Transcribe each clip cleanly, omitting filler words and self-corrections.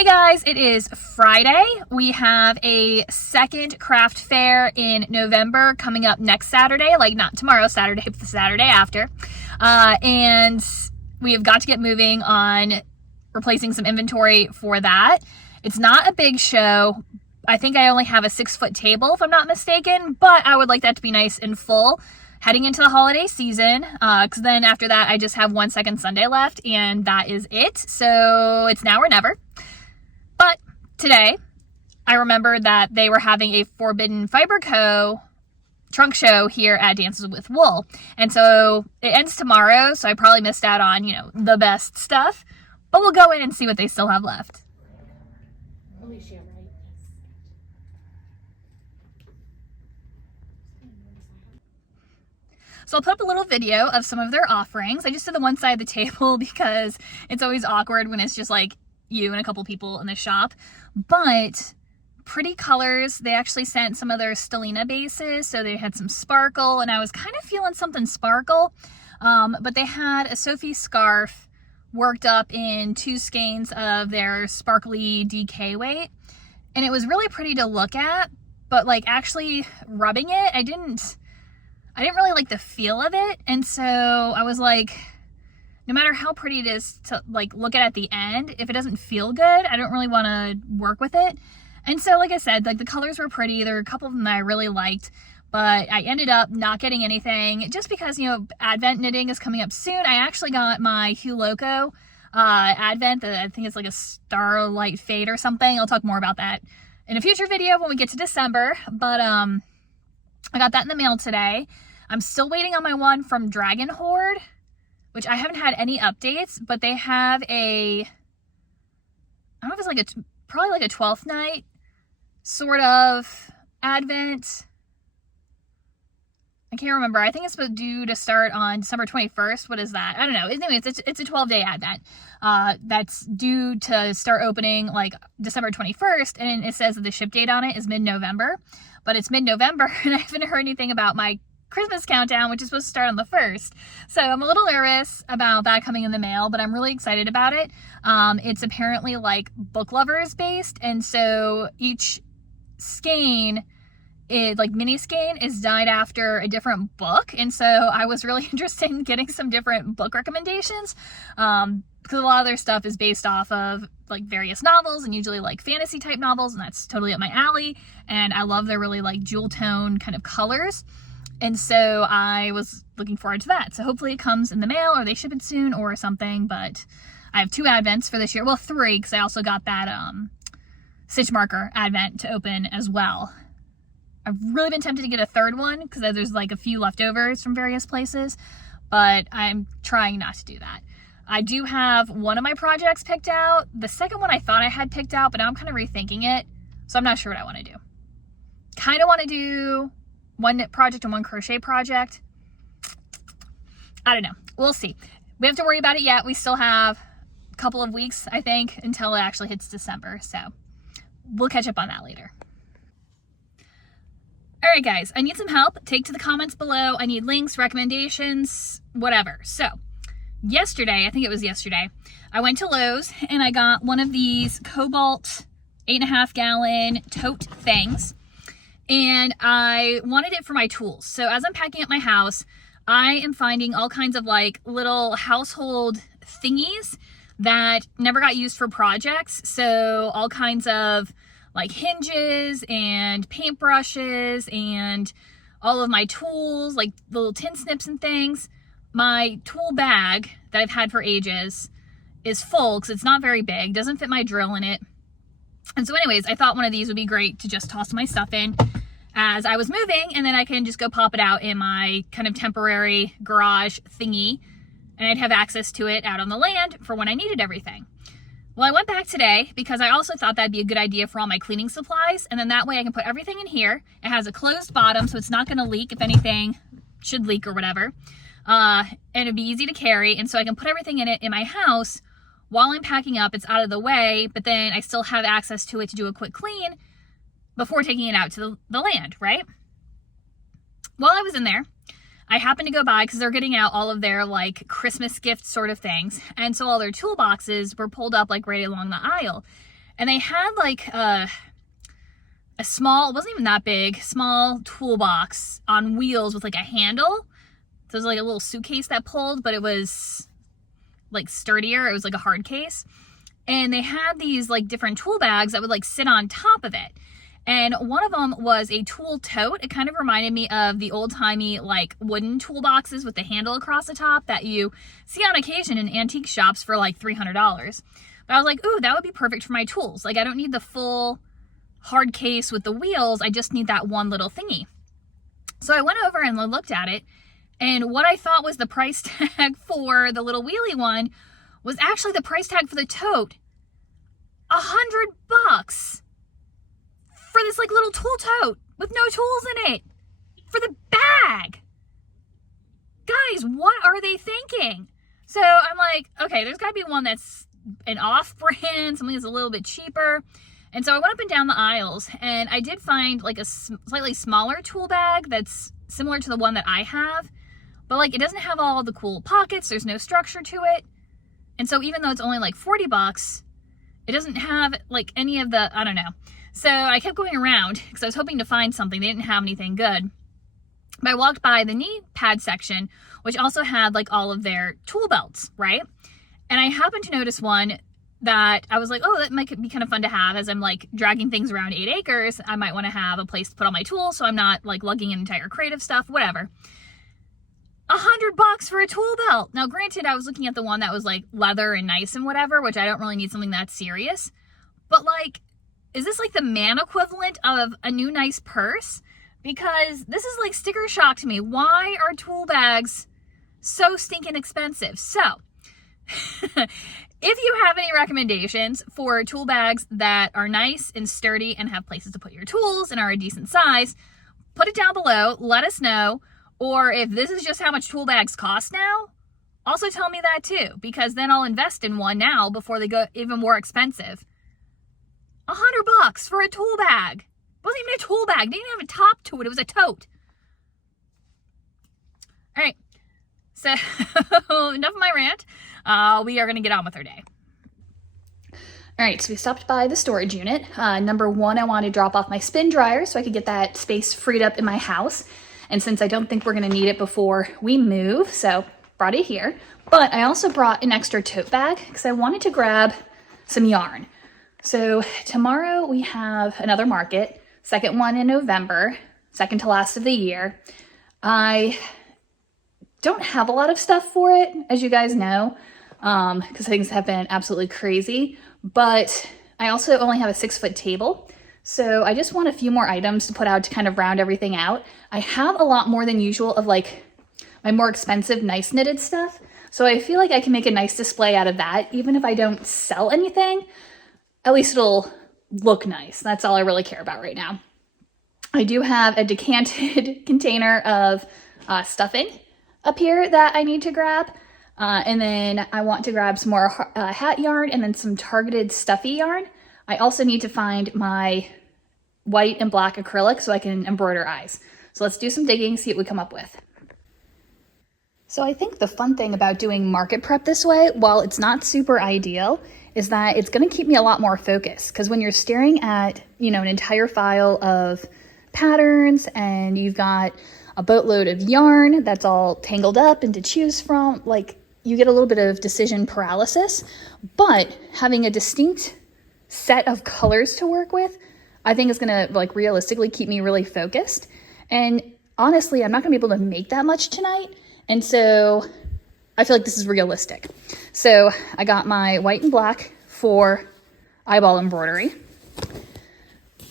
Hey guys, it is Friday. We have a second craft fair in November coming up next Saturday, like not tomorrow Saturday, but the Saturday after. And we have got to get moving on replacing some inventory for that. It's not a big show. I think I only have a 6-foot table if I'm not mistaken, but I would like that to be nice and full heading into the holiday season, because then after that I just have one second Sunday left and that is it. So it's now or never. But today, I remembered that they were having a Forbidden Fiber Co. trunk show here at Dances with Wool. And so it ends tomorrow, so I probably missed out on, the best stuff. But we'll go in and see what they still have left. So I'll put up a little video of some of their offerings. I just did the one side of the table because it's always awkward when it's just like you and a couple people in the shop. But pretty colors. They actually sent some of their Stellina bases, so they had some sparkle, and I was kind of feeling something sparkle. But they had a Sophie scarf worked up in 2 skeins of their sparkly DK weight, and it was really pretty to look at, but like actually rubbing it, I didn't really like the feel of it. And so I was like, no matter how pretty it is to like look at the end, if it doesn't feel good, I don't really want to work with it. And so, like I said, like the colors were pretty. There were a couple of them that I really liked, but I ended up not getting anything just because, Advent knitting is coming up soon. I actually got my Hue Loco Advent. I think it's like a Starlight Fade or something. I'll talk more about that in a future video when we get to December. But I got that in the mail today. I'm still waiting on my one from Dragon Horde, which I haven't had any updates, but they have I don't know if it's like probably like a 12th night sort of Advent. I can't remember. I think it's due to start on December 21st. What is that? I don't know. Anyways, it's a 12-day Advent that's due to start opening like December 21st, and it says that the ship date on it is mid-November, but it's mid-November, and I haven't heard anything about my Christmas countdown, which is supposed to start on the 1st. So I'm a little nervous about that coming in the mail, but I'm really excited about it. It's apparently like book lovers based, and so each skein mini skein is dyed after a different book. And so I was really interested in getting some different book recommendations, because a lot of their stuff is based off of like various novels, and usually like fantasy type novels, and that's totally up my alley. And I love their really like jewel tone kind of colors. And so I was looking forward to that. So hopefully it comes in the mail, or they ship it soon or something. But I have 2 Advents for this year. Well, 3, because I also got that Stitch Marker Advent to open as well. I've really been tempted to get a 3rd one because there's like a few leftovers from various places, but I'm trying not to do that. I do have one of my projects picked out. The second one I thought I had picked out, but now I'm kind of rethinking it. So I'm not sure what I want to do. Kind of want to do one knit project and one crochet project. I don't know. We'll see. We have to worry about it yet. We still have a couple of weeks, I think, until it actually hits December. So we'll catch up on that later. All right, guys, I need some help. Take to the comments below. I need links, recommendations, whatever. So yesterday, I think it was yesterday, I went to Lowe's and I got one of these Cobalt 8.5 gallon tote things. And I wanted it for my tools. So as I'm packing up my house, I am finding all kinds of like little household thingies that never got used for projects. So all kinds of like hinges and paintbrushes and all of my tools, like little tin snips and things. My tool bag that I've had for ages is full because it's not very big, doesn't fit my drill in it. And so anyways, I thought one of these would be great to just toss my stuff in as I was moving, and then I can just go pop it out in my kind of temporary garage thingy, and I'd have access to it out on the land for when I needed everything. Well, I went back today because I also thought that'd be a good idea for all my cleaning supplies, and then that way I can put everything in here. It has a closed bottom, so it's not going to leak if anything should leak or whatever, and it'd be easy to carry, and so I can put everything in it in my house while I'm packing up. It's out of the way, but then I still have access to it to do a quick clean before taking it out to the land, right? While I was in there, I happened to go by because they're getting out all of their like Christmas gift sort of things. And so all their toolboxes were pulled up like right along the aisle. And they had like a small, it wasn't even that big, small toolbox on wheels with like a handle. So it was like a little suitcase that pulled, but it was like sturdier. It was like a hard case. And they had these like different tool bags that would like sit on top of it. And one of them was a tool tote. It kind of reminded me of the old-timey like wooden toolboxes with the handle across the top that you see on occasion in antique shops for like $300. But I was like, ooh, that would be perfect for my tools. Like I don't need the full hard case with the wheels. I just need that one little thingy. So I went over and looked at it. And what I thought was the price tag for the little wheelie one was actually the price tag for the tote. $100 for this like little tool tote with no tools in it. For the bag. Guys, what are they thinking? So I'm like, okay, there's gotta be one that's an off-brand, something that's a little bit cheaper. And so I went up and down the aisles and I did find like a slightly smaller tool bag that's similar to the one that I have. But like it doesn't have all the cool pockets, there's no structure to it. And so even though it's only like $40, it doesn't have like any of the, I don't know. So I kept going around because I was hoping to find something. They didn't have anything good. But I walked by the knee pad section, which also had like all of their tool belts, right? And I happened to notice one that I was like, oh, that might be kind of fun to have as I'm like dragging things around 8 acres. I might want to have a place to put all my tools so I'm not like lugging an entire crate of stuff, whatever. $100 for a tool belt. Now, granted, I was looking at the one that was like leather and nice and whatever, which I don't really need something that serious. But like, is this like the man equivalent of a new nice purse? Because this is like sticker shock to me. Why are tool bags so stinking expensive? So, if you have any recommendations for tool bags that are nice and sturdy and have places to put your tools and are a decent size, put it down below. Let us know. Or if this is just how much tool bags cost now, also tell me that too, because then I'll invest in one now before they go even more expensive. $100 for a tool bag. It wasn't even a tool bag. It didn't even have a top to it. It was a tote. All right. So enough of my rant. We are going to get on with our day. All right, so we stopped by the storage unit. Number one, I wanted to drop off my spin dryer so I could get that space freed up in my house. And since I don't think we're gonna need it before we move, so brought it here. But I also brought an extra tote bag because I wanted to grab some yarn. So tomorrow we have another market, second one in November, second to last of the year. I don't have a lot of stuff for it, as you guys know, because things have been absolutely crazy. But I also only have a 6-foot table. So I just want a few more items to put out to kind of round everything out. I have a lot more than usual of like my more expensive, nice knitted stuff. So I feel like I can make a nice display out of that. Even if I don't sell anything, at least it'll look nice. That's all I really care about right now. I do have a decanted container of stuffing up here that I need to grab. And then I want to grab some more hat yarn and then some targeted stuffy yarn. I also need to find my white and black acrylic so I can embroider eyes. So let's do some digging, see what we come up with. So I think the fun thing about doing market prep this way, while it's not super ideal, is that it's going to keep me a lot more focused. Because when you're staring at, you know, an entire file of patterns and you've got a boatload of yarn that's all tangled up and to choose from, like, you get a little bit of decision paralysis. But having a distinct set of colors to work with, I think is gonna like realistically keep me really focused. And honestly, I'm not gonna be able to make that much tonight. And so I feel like this is realistic. So I got my white and black for eyeball embroidery.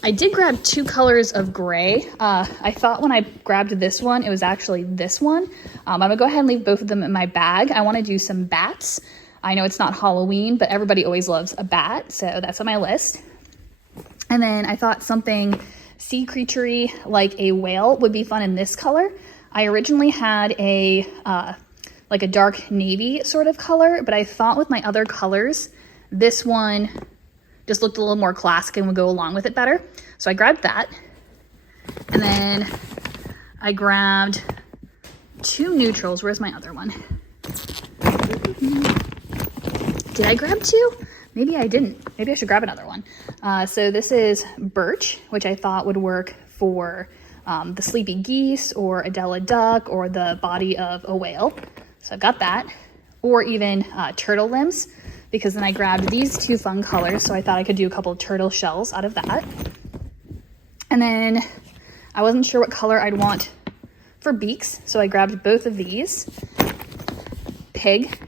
I did grab 2 colors of gray. I thought when I grabbed this one, it was actually this one. I'm gonna go ahead and leave both of them in my bag. I wanna do some bats. I know it's not Halloween, but everybody always loves a bat, so that's on my list. And then I thought something sea creature-y like a whale would be fun in this color. I originally had a like a dark navy sort of color, but I thought with my other colors, this one just looked a little more classic and would go along with it better. So I grabbed that. And then I grabbed 2 neutrals. Where's my other one? Did I grab 2? maybe I didn't. Maybe I should grab another one. So this is birch, which I thought would work for the sleepy geese or Adela duck or the body of a whale. So I've got that. Or even turtle limbs, because then I grabbed these two fun colors, so I thought I could do a couple of turtle shells out of that. And then I wasn't sure what color I'd want for beaks, so I grabbed both of these. Pig.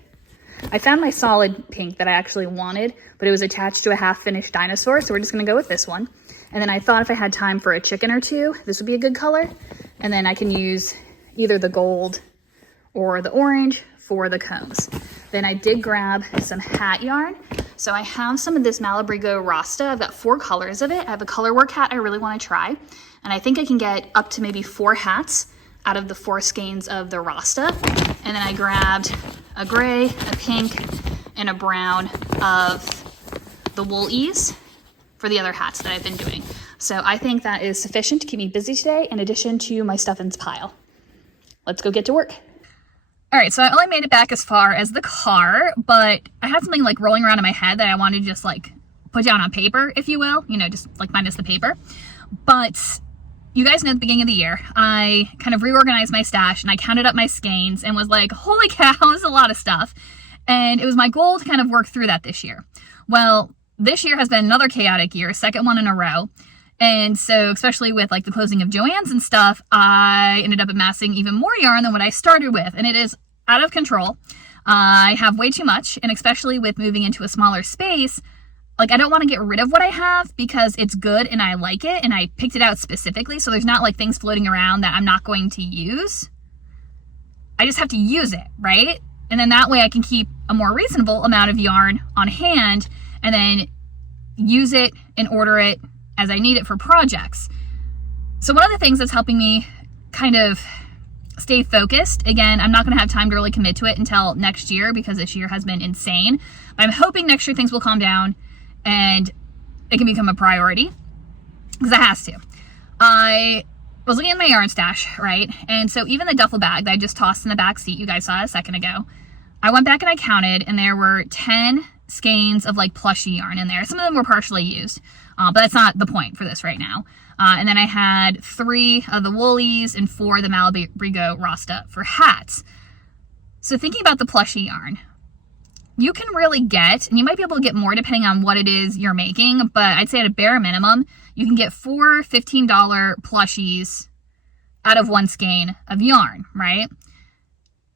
I found my solid pink that I actually wanted, but it was attached to a half-finished dinosaur, so we're just gonna go with this one. And then I thought if I had time for a chicken or two, this would be a good color. And then I can use either the gold or the orange for the combs. Then I did grab some hat yarn. So I have some of this Malabrigo Rasta. I've got 4 colors of it. I have a color work hat I really want to try. And I think I can get up to maybe 4 hats out of the 4 skeins of the Rasta. And then I grabbed a gray, a pink, and a brown of the Woolies for the other hats that I've been doing. So I think that is sufficient to keep me busy today in addition to my stuffins pile. Let's go get to work. All right, so I only made it back as far as the car, but I had something like rolling around in my head that I wanted to just like put down on paper, if you will, you know, just like minus the paper. But you guys know at the beginning of the year, I kind of reorganized my stash and I counted up my skeins and was like, holy cow, this is a lot of stuff. And it was my goal to kind of work through that this year. Well, this year has been another chaotic year, second one in a row. And so, especially with like the closing of Joann's and stuff, I ended up amassing even more yarn than what I started with. And it is out of control. I have way too much. And especially with moving into a smaller space, like I don't want to get rid of what I have because it's good and I like it. And I picked it out specifically. So there's not like things floating around that I'm not going to use. I just have to use it, right? And then that way I can keep a more reasonable amount of yarn on hand and then use it and order it as I need it for projects. So one of the things that's helping me kind of stay focused, again, I'm not going to have time to really commit to it until next year because this year has been insane. But I'm hoping next year things will calm down and it can become a priority because it has to. I was looking at my yarn stash, right? And so even the duffel bag that I just tossed in the back seat, you guys saw a second ago, I went back and I counted and there were 10 skeins of like plushy yarn in there. Some of them were partially used. But that's not the point for this right now. And then I had 3 of the Woolies and 4 of the Malabrigo Rasta for hats. So thinking about the plushy yarn, you can really get, and you might be able to get more depending on what it is you're making, but I'd say at a bare minimum, you can get 4 $15 plushies out of 1 skein of yarn, right?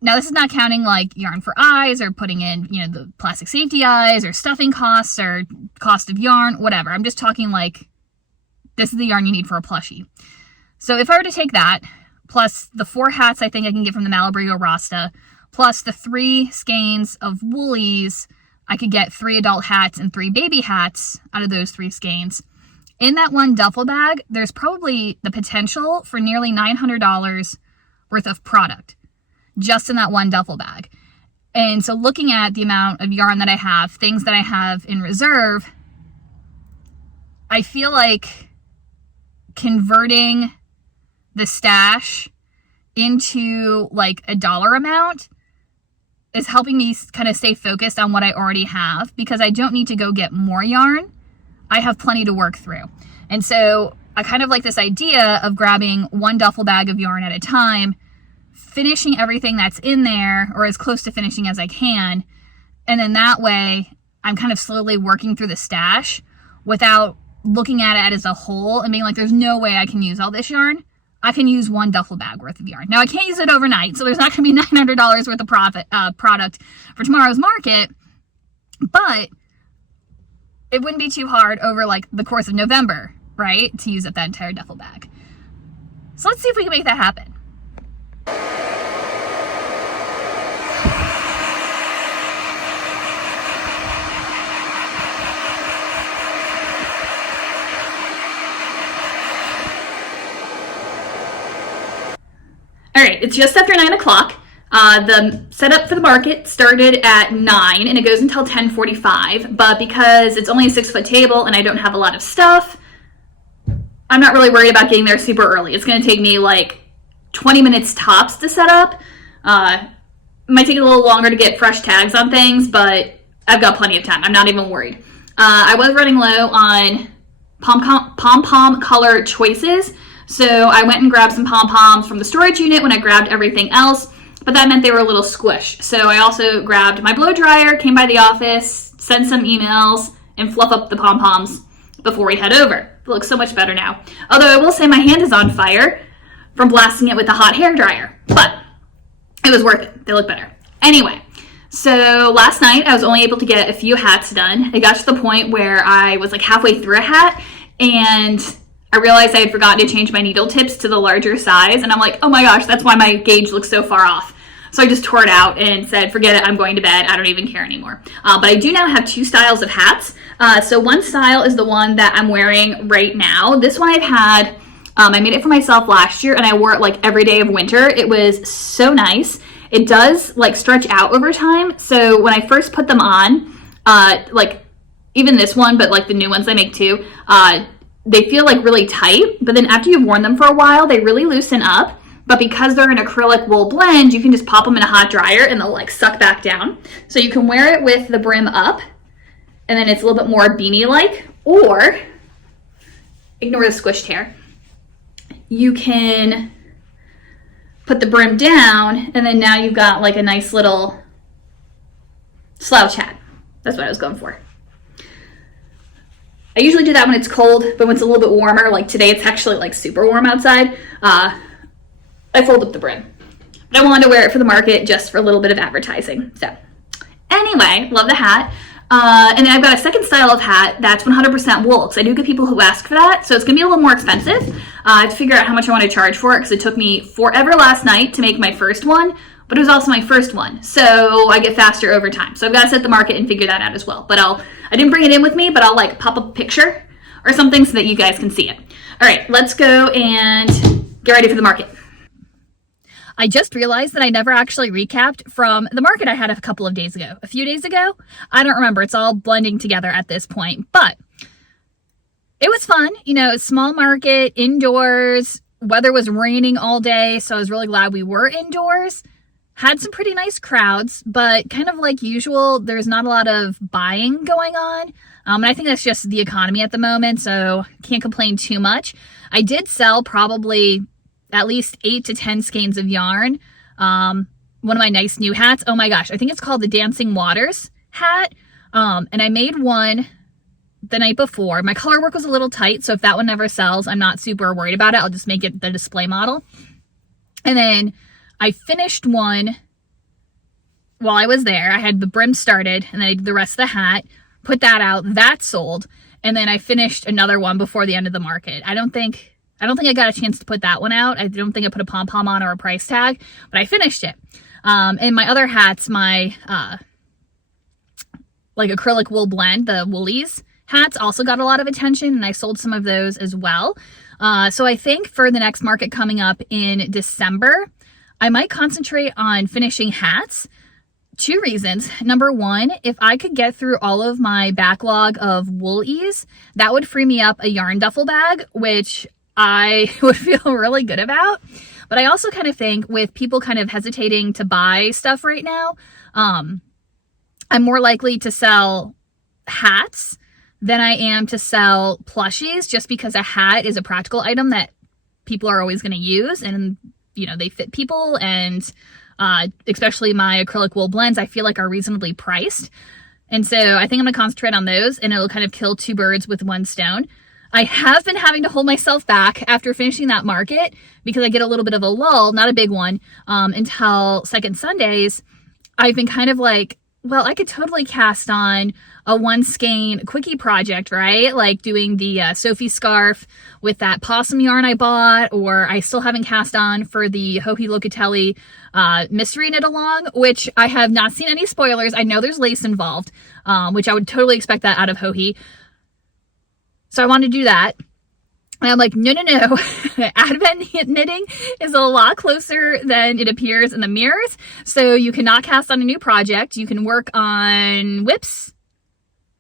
Now, this is not counting like yarn for eyes or putting in, you know, the plastic safety eyes or stuffing costs or cost of yarn, whatever. I'm just talking like this is the yarn you need for a plushie. So if I were to take that, plus the 4 hats I think I can get from the Malabrigo Rasta, plus the 3 skeins of Woolies, I could get 3 adult hats and 3 baby hats out of those 3 skeins. In that one duffel bag, there's probably the potential for nearly $900 worth of product just in that one duffel bag. And so looking at the amount of yarn that I have, things that I have in reserve, I feel like converting the stash into like a dollar amount is helping me kind of stay focused on what I already have because I don't need to go get more yarn. I have plenty to work through. And so I kind of like this idea of grabbing one duffel bag of yarn at a time, finishing everything that's in there or as close to finishing as I can. And then that way I'm kind of slowly working through the stash without looking at it as a whole and being like, there's no way I can use all this yarn. I can use one duffel bag worth of yarn. Now I can't use it overnight, so there's not going to be $900 worth of product for tomorrow's market, but it wouldn't be too hard over like the course of November, right? To use up that entire duffel bag. So let's see if we can make that happen. All right, it's just after 9 o'clock. The setup for the market started at 9 and it goes until 10:45, but because it's only a 6-foot table and I don't have a lot of stuff, I'm not really worried about getting there super early. It's going to take me like 20 minutes tops to set up. It might take a little longer to get fresh tags on things, but I've got plenty of time. I'm not even worried. I was running low on pom-pom color choices, so I went and grabbed some pom-poms from the storage unit when I grabbed everything else, but that meant they were a little squished. So I also grabbed my blow dryer, came by the office, sent some emails, and fluff up the pom-poms before we head over. It looks so much better now. Although I will say my hand is on fire from blasting it with the hot hair dryer, but it was worth it. They look better. Anyway, so last night I was only able to get a few hats done. It got to the point where I was like halfway through a hat and I realized I had forgotten to change my needle tips to the larger size, and I'm like, oh my gosh, that's why my gauge looks so far off. So I just tore it out and said, forget it, I'm going to bed. I don't even care anymore. But I do now have two styles of hats. So one style is the one that I'm wearing right now. This one I've had, I made it for myself last year and I wore it like every day of winter. It was so nice. It does like stretch out over time. So when I first put them on, like even this one, but like the new ones I make too, they feel like really tight. But then after you've worn them for a while, they really loosen up. But because they're an acrylic wool blend, you can just pop them in a hot dryer and they'll like suck back down. So you can wear it with the brim up and then it's a little bit more beanie-like, or ignore the squished hair. You can put the brim down and then now you've got like a nice little slouch hat. That's what I was going for. I usually do that when it's cold, but when it's a little bit warmer, like today it's actually like super warm outside, I fold up the brim. But I wanted to wear it for the market just for a little bit of advertising. So anyway, love the hat. And then I've got a second style of hat that's 100% wool, because I do get people who ask for that. So it's going to be a little more expensive. I have to figure out how much I want to charge for it, because it took me forever last night to make my first one, but it was also my first one. So I get faster over time. So I've got to set the market and figure that out as well. But I didn't bring it in with me, but I'll like pop up a picture or something so that you guys can see it. All right, let's go and get ready for the market. I just realized that I never actually recapped from the market I had a couple of days ago. A few days ago? I don't remember. It's all blending together at this point. But it was fun. You know, small market, indoors. Weather was raining all day, so I was really glad we were indoors. Had some pretty nice crowds, but kind of like usual, there's not a lot of buying going on. And I think that's just the economy at the moment, so can't complain too much. I did sell probably at least 8 to 10 skeins of yarn. One of my nice new hats. Oh my gosh, I think it's called the Dancing Waters hat. And I made one the night before. My color work was a little tight, so if that one never sells, I'm not super worried about it. I'll just make it the display model. And then I finished one while I was there. I had the brim started, and then I did the rest of the hat, put that out, that sold, and then I finished another one before the end of the market. I don't think I got a chance to put that one out. I don't think I put a pom-pom on or a price tag, but I finished it. And my other hats, my like acrylic wool blend, the Woolies hats, also got a lot of attention, and I sold some of those as well. So I think for the next market coming up in December, I might concentrate on finishing hats. 2 reasons. Number one, if I could get through all of my backlog of Woolies, that would free me up a yarn duffel bag, which I would feel really good about. But I also kind of think with people kind of hesitating to buy stuff right now, I'm more likely to sell hats than I am to sell plushies, just because a hat is a practical item that people are always going to use, and you know, they fit people, and especially my acrylic wool blends, I feel like are reasonably priced. And so I think I'm going to concentrate on those, and it'll kind of kill 2 birds with 1 stone. I have been having to hold myself back after finishing that market because I get a little bit of a lull, not a big one, until second Sundays. I've been kind of like, well, I could totally cast on a 1 skein quickie project, right? Like doing the Sophie scarf with that possum yarn I bought, or I still haven't cast on for the Joji Locatelli mystery knit along, which I have not seen any spoilers. I know there's lace involved, which I would totally expect that out of Joji. So I want to do that. And I'm like, no. Advent knitting is a lot closer than it appears in the mirrors. So you cannot cast on a new project. You can work on whips.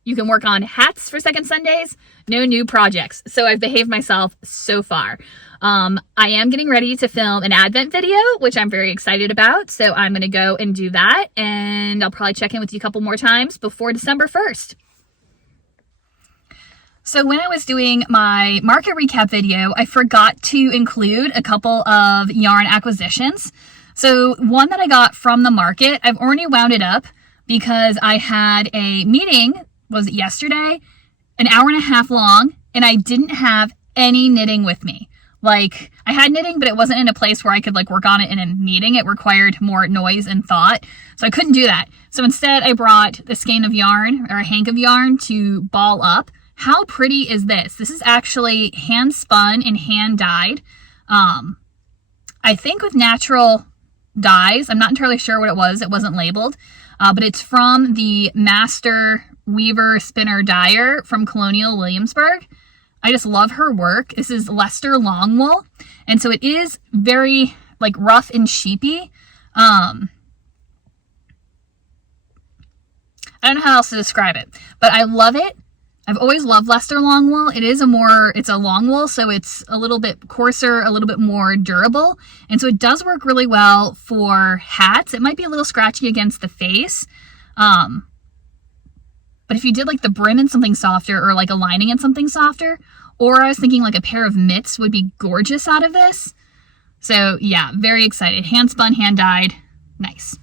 You can work on hats for second Sundays. No new projects. So I've behaved myself so far. I am getting ready to film an Advent video, which I'm very excited about. So I'm going to go and do that, and I'll probably check in with you a couple more times before December 1st. So when I was doing my market recap video, I forgot to include a couple of yarn acquisitions. So one that I got from the market, I've already wound it up because I had a meeting, was it yesterday, an hour and a half long, and I didn't have any knitting with me. Like, I had knitting, but it wasn't in a place where I could like work on it in a meeting. It required more noise and thought, so I couldn't do that. So instead I brought a skein of yarn, or a hank of yarn, to ball up. How pretty is this? This is actually hand spun and hand dyed. I think with natural dyes. I'm not entirely sure what it was. It wasn't labeled, but it's from the Master Weaver Spinner Dyer from Colonial Williamsburg. I just love her work. This is Leicester long wool, and so it is very like rough and sheepy. I don't know how else to describe it, but I love it. I've always loved Leicester long wool. It's a long wool, so it's a little bit coarser, a little bit more durable. And so it does work really well for hats. It might be a little scratchy against the face. But if you did like the brim in something softer, or like a lining in something softer, or I was thinking like a pair of mitts would be gorgeous out of this. So yeah, very excited. Hand spun, hand dyed, nice.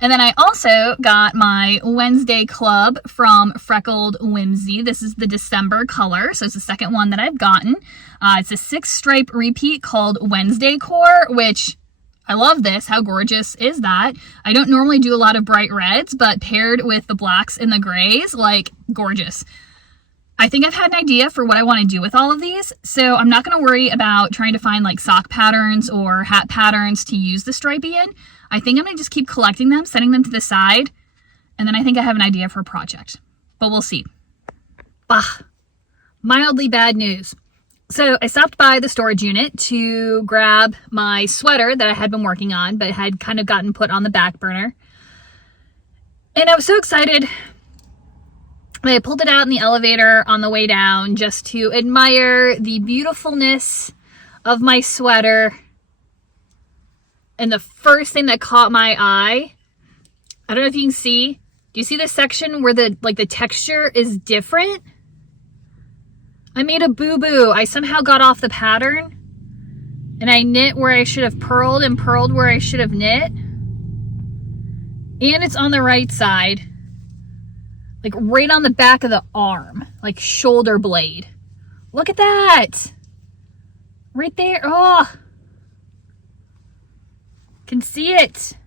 And then I also got my Wednesday Club from Freckled Whimsy. This is the December color, so it's the second one that I've gotten. It's a 6-stripe repeat called Wednesday Core, which I love this. How gorgeous is that? I don't normally do a lot of bright reds, but paired with the blacks and the grays, like gorgeous. I think I've had an idea for what I want to do with all of these, so I'm not going to worry about trying to find like sock patterns or hat patterns to use the stripey in. I think I'm going to just keep collecting them, setting them to the side, and then I think I have an idea for a project. But we'll see. Bah, mildly bad news. So I stopped by the storage unit to grab my sweater that I had been working on, but had kind of gotten put on the back burner. And I was so excited. I pulled it out in the elevator on the way down just to admire the beautifulness of my sweater. And the first thing that caught my eye, I don't know if you can see, do you see this section where the texture is different? I made a boo-boo. I somehow got off the pattern, and I knit where I should have purled and purled where I should have knit. And it's on the right side, like right on the back of the arm, like shoulder blade. Look at that. Right there. Oh, can see it.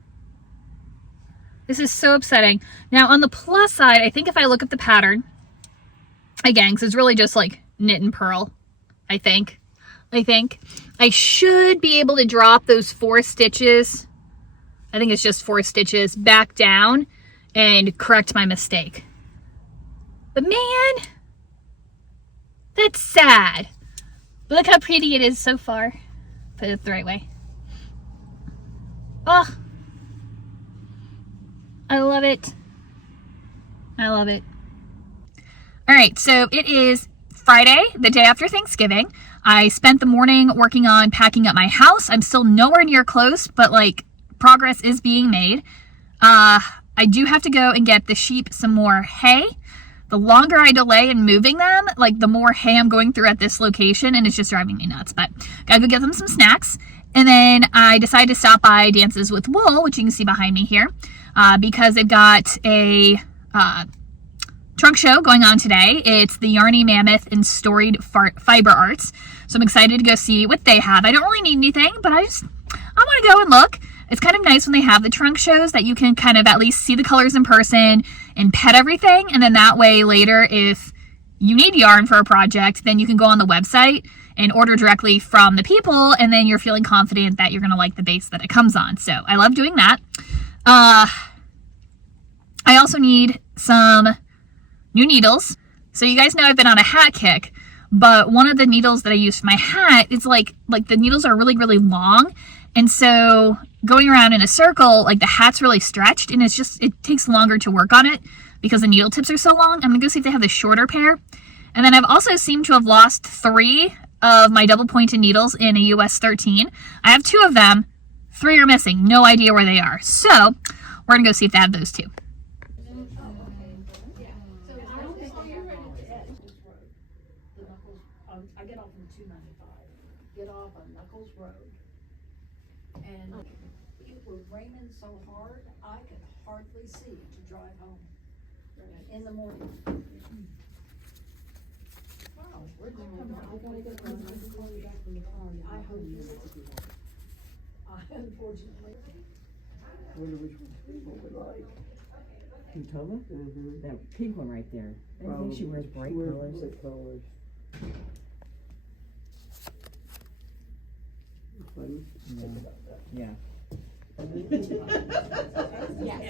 This is so upsetting. Now on the plus side, I think if I look at the pattern again, because it's really just like knit and purl, I think I should be able to drop those 4 stitches. I think it's just 4 stitches back down and correct my mistake. But man, that's sad. But look how pretty it is so far. Put it the right way. Oh, I love it. I love it. All right, so it is Friday, the day after Thanksgiving. I spent the morning working on packing up my house. I'm still nowhere near close, but like progress is being made. I do have to go and get the sheep some more hay. The longer I delay in moving them, like the more hay I'm going through at this location, and it's just driving me nuts. But gotta go get them some snacks. And then I decided to stop by Dances with Wool, which you can see behind me here, because they've got a trunk show going on today. It's the Yarny Mammoth and Storied Fiber Arts. So I'm excited to go see what they have. I don't really need anything, but I want to go and look. It's kind of nice when they have the trunk shows that you can kind of at least see the colors in person and pet everything. And then that way later, if you need yarn for a project, then you can go on the website and order directly from the people, and then you're feeling confident that you're going to like the base that it comes on. So I love doing that. I also need some new needles. So you guys know I've been on a hat kick, but one of the needles that I use for my hat is like the needles are really, really long. And so going around in a circle, like the hat's really stretched, and it takes longer to work on it because the needle tips are so long. I'm gonna go see if they have the shorter pair. And then I've also seemed to have lost 3 of my double pointed needles in a US 13. I have 2 of them. 3 are missing. No idea where they are. So we're going to go see if they have those 2. I get off on 295. Get off on Knuckles Road. And it was raining so hard, I could hardly see to drive home in the morning. Wow, where'd you come from? I gotta get home. I can call you back from the car. I hope you will. Unfortunately. I wonder which one we like. Utoma? Mm-hmm. That pink one right there. I don't think she wears bright colors. Bright colors. Funny. Yeah. Yes.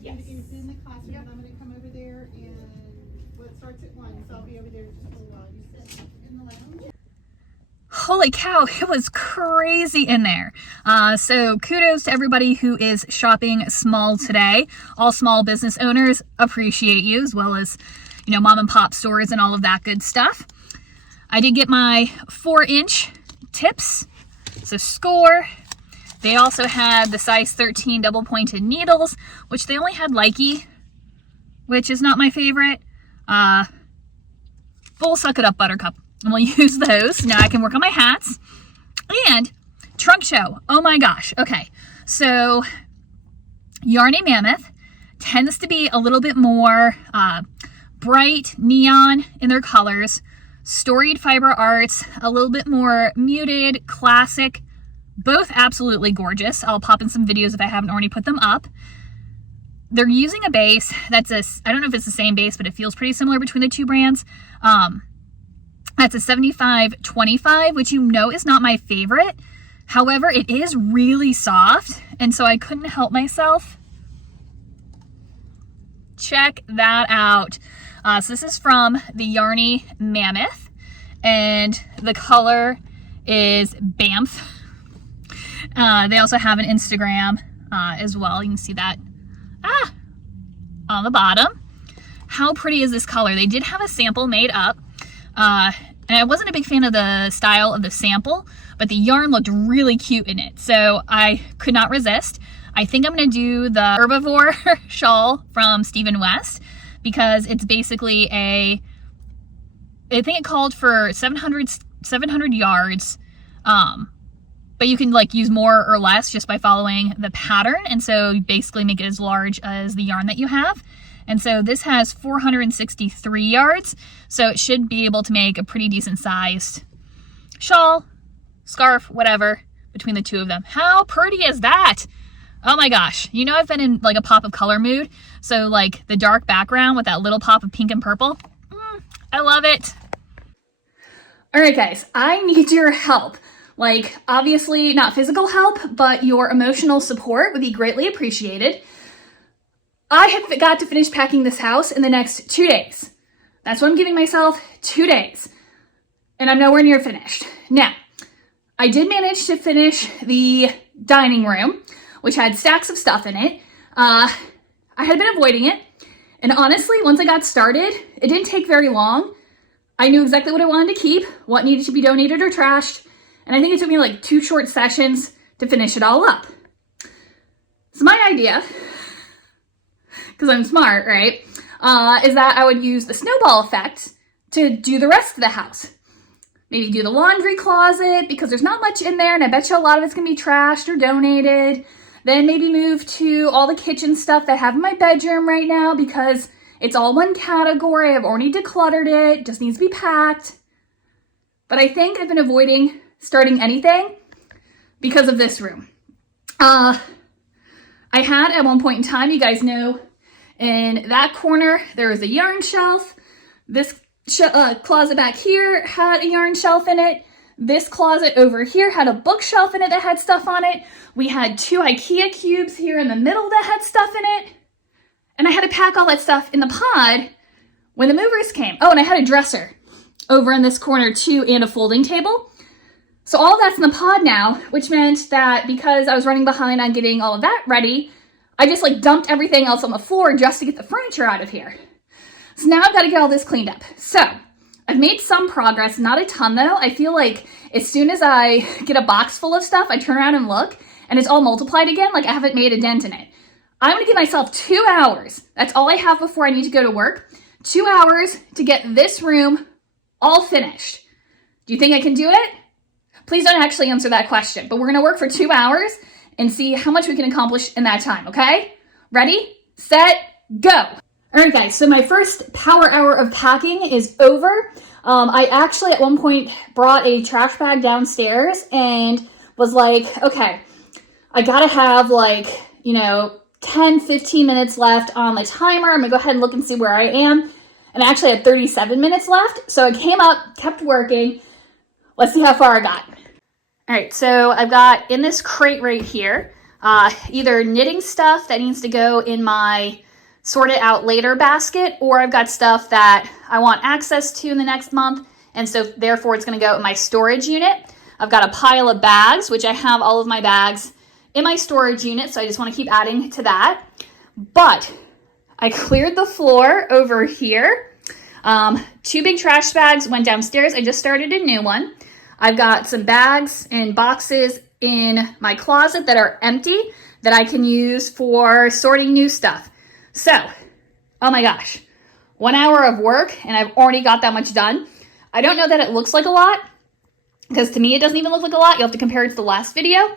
Yes. It's in the classroom, and I'm gonna come over there, and well, it starts at 1, so I'll be over there just for a while. You sit in the lounge. Holy cow, it was crazy in there. So kudos to everybody who is shopping small today. All small business owners appreciate you, as well as, you know, mom and pop stores and all of that good stuff. I did get my 4-inch tips, so score. They also had the size 13 double pointed needles, which they only had Likey, which is not my favorite. But we'll suck it up, Buttercup, and we'll use those. Now I can work on my hats. And trunk show. Oh my gosh. Okay, so Yarny Mammoth tends to be a little bit more bright neon in their colors. Storied Fiber Arts, a little bit more muted, classic, both absolutely gorgeous. I'll pop in some videos if I haven't already put them up. They're using a base that's I don't know if it's the same base, but it feels pretty similar between the 2 brands. That's a 75-25, which you know is not my favorite. However, it is really soft, and so I couldn't help myself. Check that out. So this is from the Yarny Mammoth, and the color is Bamf. They also have an Instagram as well. You can see that on the bottom. How pretty is this color? They did have a sample made up, and I wasn't a big fan of the style of the sample, but the yarn looked really cute in it, so I could not resist. I think I'm going to do the herbivore shawl from Stephen West, because it's basically I think it called for 700 yards, but you can like use more or less just by following the pattern, and so you basically make it as large as the yarn that you have. And so this has 463 yards, so it should be able to make a pretty decent sized shawl, scarf, whatever, between the 2 of them. How pretty is that? Oh my gosh. You know, I've been in like a pop of color mood. So like the dark background with that little pop of pink and purple. I love it. All right, guys, I need your help. Like, obviously not physical help, but your emotional support would be greatly appreciated. I have got to finish packing this house in the next 2 days. That's what I'm giving myself, 2 days. And I'm nowhere near finished. Now, I did manage to finish the dining room, which had stacks of stuff in it. I had been avoiding it. And honestly, once I got started, it didn't take very long. I knew exactly what I wanted to keep, what needed to be donated or trashed. And I think it took me like 2 short sessions to finish it all up. So my idea, because I'm smart, right, is that I would use the snowball effect to do the rest of the house. Maybe do the laundry closet, because there's not much in there, and I bet you a lot of it's going to be trashed or donated. Then maybe move to all the kitchen stuff that I have in my bedroom right now, because it's all one category. I've already decluttered it. Just needs to be packed. But I think I've been avoiding starting anything because of this room. I had at one point in time, you guys know, in that corner, there was a yarn shelf. This closet back here had a yarn shelf in it. This closet over here had a bookshelf in it that had stuff on it. We had 2 IKEA cubes here in the middle that had stuff in it. And I had to pack all that stuff in the pod when the movers came. Oh, and I had a dresser over in this corner too, and a folding table. So all that's in the pod now, which meant that because I was running behind on getting all of that ready, I just like dumped everything else on the floor just to get the furniture out of here. So now I've got to get all this cleaned up. So I've made some progress, not a ton though. I feel like as soon as I get a box full of stuff, I turn around and look and it's all multiplied again. Like I haven't made a dent in it. I'm going to give myself 2 hours. That's all I have before I need to go to work. 2 hours to get this room all finished. Do you think I can do it? Please don't actually answer that question, but we're going to work for 2 hours and see how much we can accomplish in that time, okay? Ready, set, go. All right, guys, so my first power hour of packing is over. I actually at one point brought a trash bag downstairs and was like, okay, I gotta have like, 10, 15 minutes left on the timer. I'm gonna go ahead and look and see where I am. And I actually had 37 minutes left. So I came up, kept working. Let's see how far I got. All right, so I've got in this crate right here, either knitting stuff that needs to go in my sort it out later basket, or I've got stuff that I want access to in the next month. And so therefore it's gonna go in my storage unit. I've got a pile of bags, which I have all of my bags in my storage unit. So I just wanna keep adding to that. But I cleared the floor over here. 2 big trash bags went downstairs. I just started a new one. I've got some bags and boxes in my closet that are empty that I can use for sorting new stuff. So, oh my gosh, 1 hour of work and I've already got that much done. I don't know that it looks like a lot because to me it doesn't even look like a lot. You'll have to compare it to the last video,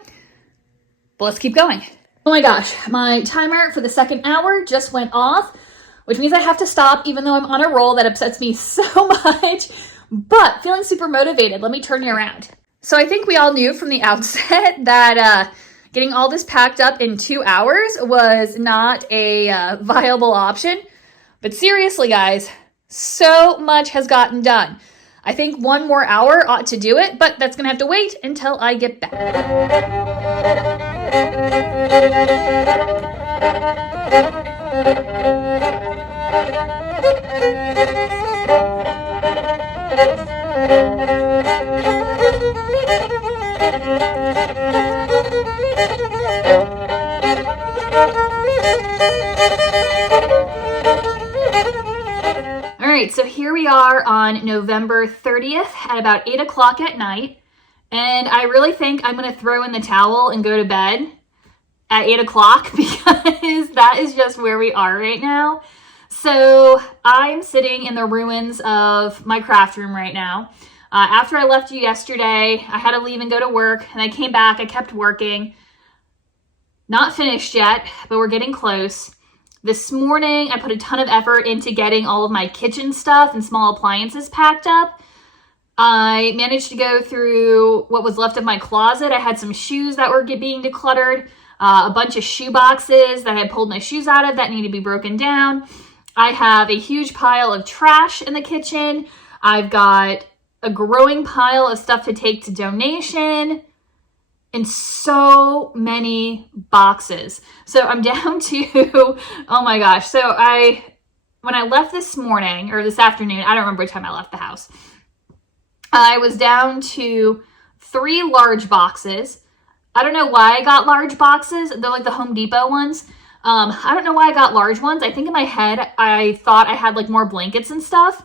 but let's keep going. Oh my gosh, my timer for the second hour just went off, which means I have to stop even though I'm on a roll that upsets me so much. But feeling super motivated. Let me turn you around. So I think we all knew from the outset that getting all this packed up in 2 hours was not a viable option. But seriously, guys, so much has gotten done. I think 1 more hour ought to do it, but that's gonna have to wait until I get back. All right, so here we are on November 30th at about 8 o'clock at night. And I really think I'm going to throw in the towel and go to bed at 8 o'clock because that is just where we are right now. So I'm sitting in the ruins of my craft room right now. After I left you yesterday, I had to leave and go to work, and I came back, I kept working. Not finished yet, but we're getting close. This morning, I put a ton of effort into getting all of my kitchen stuff and small appliances packed up. I managed to go through what was left of my closet. I had some shoes that were being decluttered, a bunch of shoe boxes that I had pulled my shoes out of that needed to be broken down. I have a huge pile of trash in the kitchen. I've got a growing pile of stuff to take to donation and so many boxes. So I'm down to, oh my gosh. So when I left this morning or this afternoon, I don't remember what time I left the house. I was down to 3 large boxes. I don't know why I got large boxes. They're like the Home Depot ones. I don't know why I got large ones. I think in my head, I thought I had like more blankets and stuff,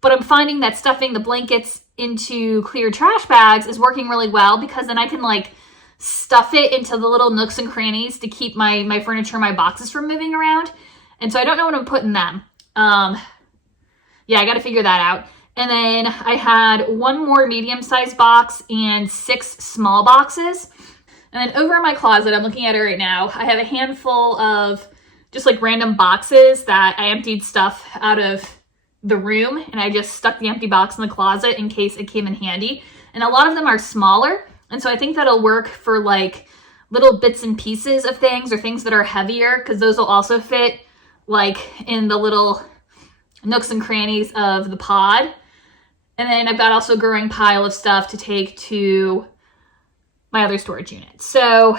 but I'm finding that stuffing the blankets into clear trash bags is working really well because then I can like stuff it into the little nooks and crannies to keep my furniture, my boxes from moving around. And so I don't know what I'm putting them. Yeah, I got to figure that out. And then I had 1 more medium-sized box and 6 small boxes. And then over in my closet, I'm looking at it right now, I have a handful of just like random boxes that I emptied stuff out of the room, and I just stuck the empty box in the closet in case it came in handy. And a lot of them are smaller, and so I think that'll work for like little bits and pieces of things or things that are heavier, because those will also fit like in the little nooks and crannies of the pod. And then I've got also a growing pile of stuff to take to my other storage unit. So,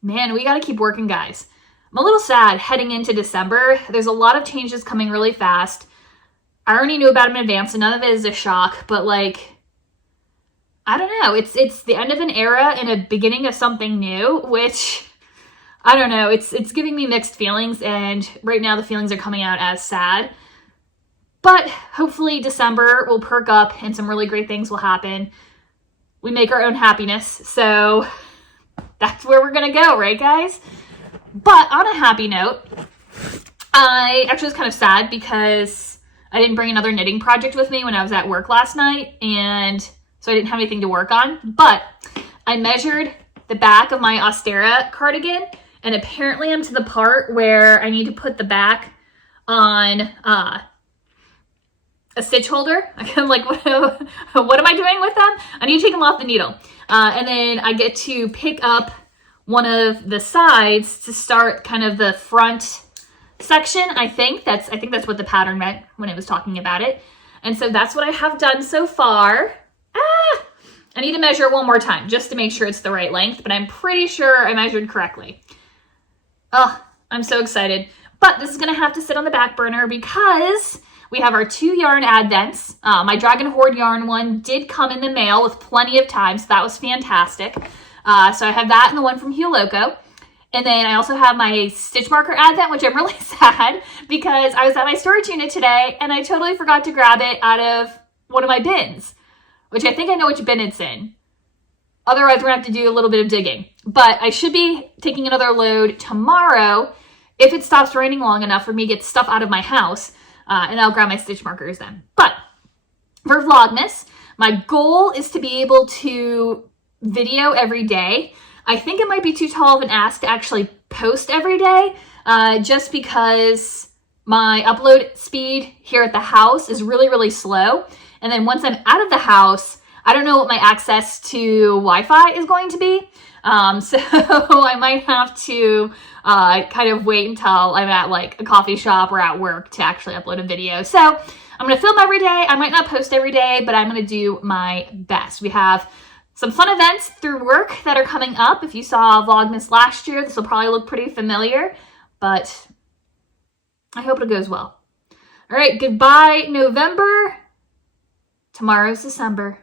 man, we got to keep working, guys. I'm a little sad heading into December. There's a lot of changes coming really fast. I already knew about them in advance, so none of it is a shock, but like, I don't know. It's the end of an era and a beginning of something new, which I don't know. It's giving me mixed feelings, and right now the feelings are coming out as sad. But hopefully December will perk up and some really great things will happen. We make our own happiness, so that's where we're gonna go, right, guys? But on a happy note, I actually was kind of sad because I didn't bring another knitting project with me when I was at work last night, and so I didn't have anything to work on. But I measured the back of my Austera cardigan, and apparently I'm to the part where I need to put the back on a stitch holder. I'm like, what am I doing with them? I need to take them off the needle. And then I get to pick up one of the sides to start kind of the front section. I think that's what the pattern meant when it was talking about it. And so that's what I have done so far. I need to measure one more time just to make sure it's the right length, but I'm pretty sure I measured correctly. Oh, I'm so excited. But this is gonna have to sit on the back burner because we have our 2 yarn advents. My Dragon Horde yarn one did come in the mail with plenty of time, so that was fantastic. So I have that and the one from Hue Loco. And then I also have my stitch marker advent, which I'm really sad because I was at my storage unit today and I totally forgot to grab it out of one of my bins, which I think I know which bin it's in. Otherwise, we're gonna have to do a little bit of digging. But I should be taking another load tomorrow if it stops raining long enough for me to get stuff out of my house. And I'll grab my stitch markers then. But for Vlogmas, my goal is to be able to video every day. I think it might be too tall of an ask to actually post every day, just because my upload speed here at the house is really, really slow. And then once I'm out of the house, I don't know what my access to Wi-Fi is going to be. So I might have to kind of wait until I'm at like a coffee shop or at work to actually upload a video. So I'm going to film every day. I might not post every day, but I'm going to do my best. We have some fun events through work that are coming up. If you saw Vlogmas last year, this will probably look pretty familiar, but I hope it goes well. All right, goodbye, November. Tomorrow's December.